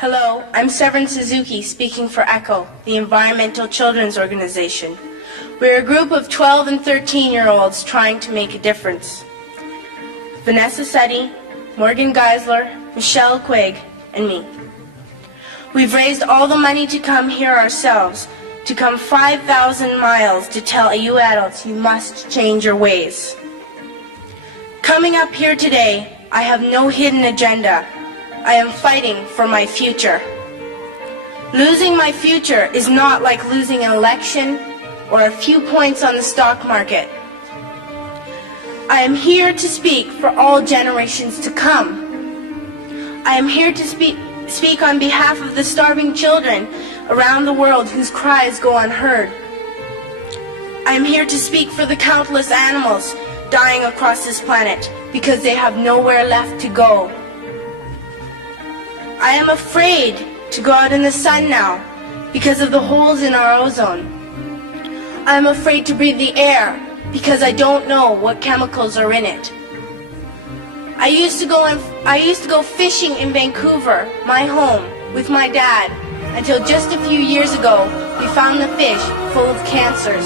Hello, I'm Severin Suzuki speaking for ECHO, the Environmental Children's Organization. We're a group of 12 and 13-year-olds trying to make a difference. Vanessa Seti, Morgan Geisler, Michelle Quigg, and me. We've raised all the money to come here ourselves, to come 5,000 miles to tell you adults you must change your ways. Coming up here today, I have no hidden agenda. I am fighting for my future. Losing my future is not like losing an election or a few points on the stock market. I am here to speak for all generations to come. I am here to speak on behalf of the starving children around the world whose cries go unheard. I am here to speak for the countless animals dying across this planet because they have nowhere left to go. I am afraid to go out in the sun now because of the holes in our ozone. I am afraid to breathe the air because I don't know what chemicals are in it. I used to go fishing in Vancouver, my home, with my dad, until just a few years ago we found the fish full of cancers.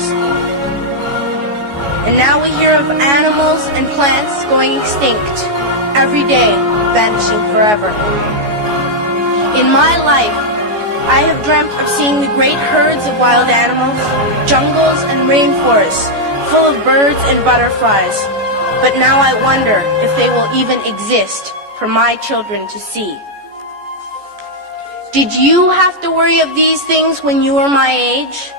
And now we hear of animals and plants going extinct, every day vanishing forever. In my life, I have dreamt of seeing the great herds of wild animals, jungles and rainforests full of birds and butterflies. But now I wonder if they will even exist for my children to see. Did you have to worry of these things when you were my age?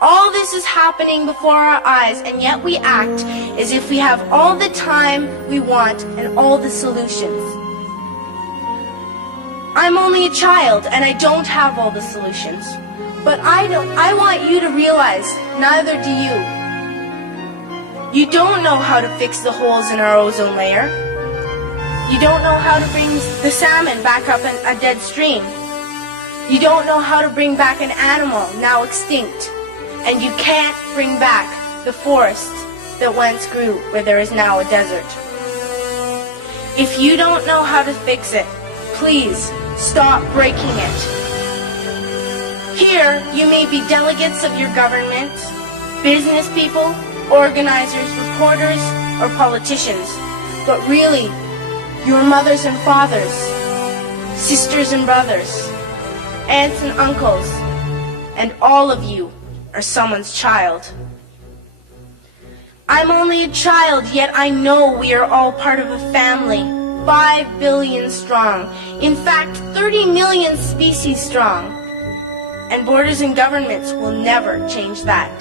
All this is happening before our eyes, and yet we act as if we have all the time we want and all the solutions. I'm only a child, and I don't have all the solutions. But I want you to realize, neither do you. You don't know how to fix the holes in our ozone layer. You don't know how to bring the salmon back up a dead stream. You don't know how to bring back an animal now extinct. And you can't bring back the forests that once grew where there is now a desert. If you don't know how to fix it, please stop breaking it. Here, you may be delegates of your government, business people, organizers, reporters, or politicians, but really, your mothers and fathers, sisters and brothers, aunts and uncles, and all of you are someone's child. I'm only a child, yet I know we are all part of a family, 5 billion strong, in fact 30 million species strong, and borders and governments will never change that.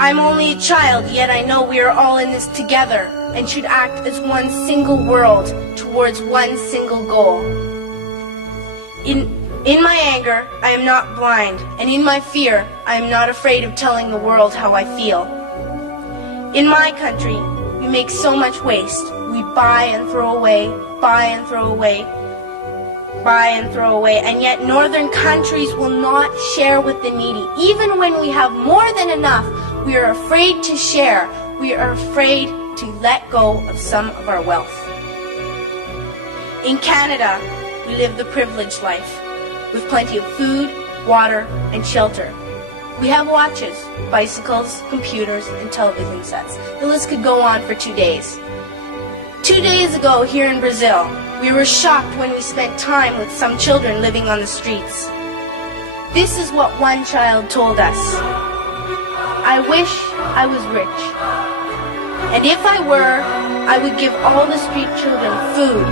I'm only a child, yet I know we are all in this together and should act as one single world towards one single goal. In my anger, I am not blind, and in my fear, I am not afraid of telling the world how I feel. In my country, we make so much waste. We buy and throw away, buy and throw away, buy and throw away, and yet northern countries will not share with the needy. Even when we have more than enough, we are afraid to share. We are afraid to let go of some of our wealth. In Canada, we live the privileged life, with plenty of food, water, and shelter. We have watches, bicycles, computers, and television sets. The list could go on for 2 days. 2 days ago, here in Brazil, we were shocked when we spent time with some children living on the streets. This is what one child told us. I wish I was rich. And if I were, I would give all the street children food,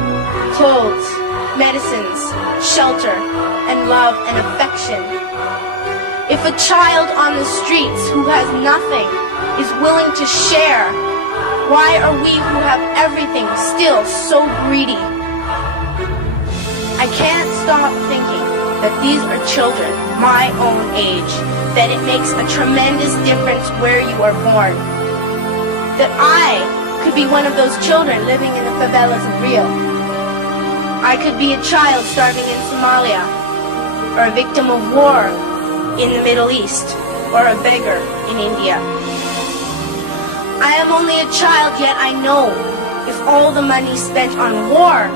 clothes, medicines, shelter, and love and affection. If a child on the streets who has nothing is willing to share, why are we who have everything still so greedy? I can't stop thinking that these are children my own age, that it makes a tremendous difference where you are born. That I could be one of those children living in the favelas of Rio. I could be a child starving in Somalia, or a victim of war in the Middle East, or a beggar in India. I am only a child, yet I know if all the money spent on war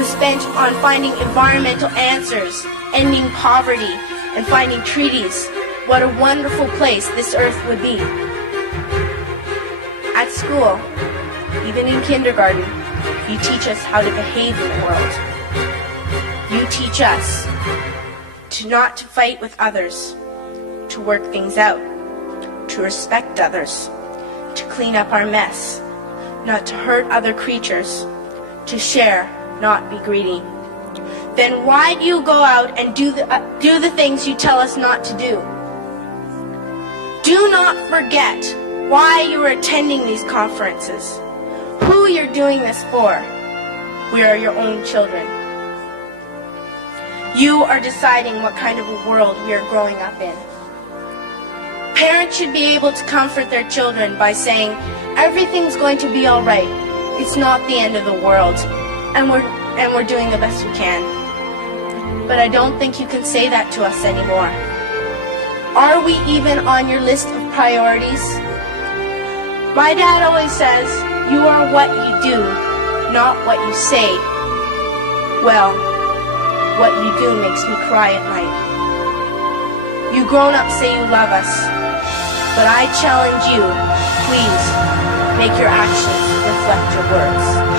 was spent on finding environmental answers, ending poverty, and finding treaties, what a wonderful place this earth would be. At school, even in kindergarten, you teach us how to behave in the world. You teach us to not to fight with others, to work things out, to respect others, to clean up our mess, not to hurt other creatures, to share, not be greedy. Then why do you go out and do the things you tell us not to do? Do not forget why you are attending these conferences, who you're doing this for. We are your own children. You are deciding what kind of a world we are growing up in. Parents should be able to comfort their children by saying, everything's going to be all right. It's not the end of the world, and we're doing the best we can. But I don't think you can say that to us anymore. Are we even on your list of priorities? My dad always says, you are what you do, not what you say. Well, what you do makes me cry at night. You grown-ups say you love us, but I challenge you, please, make your actions reflect your words.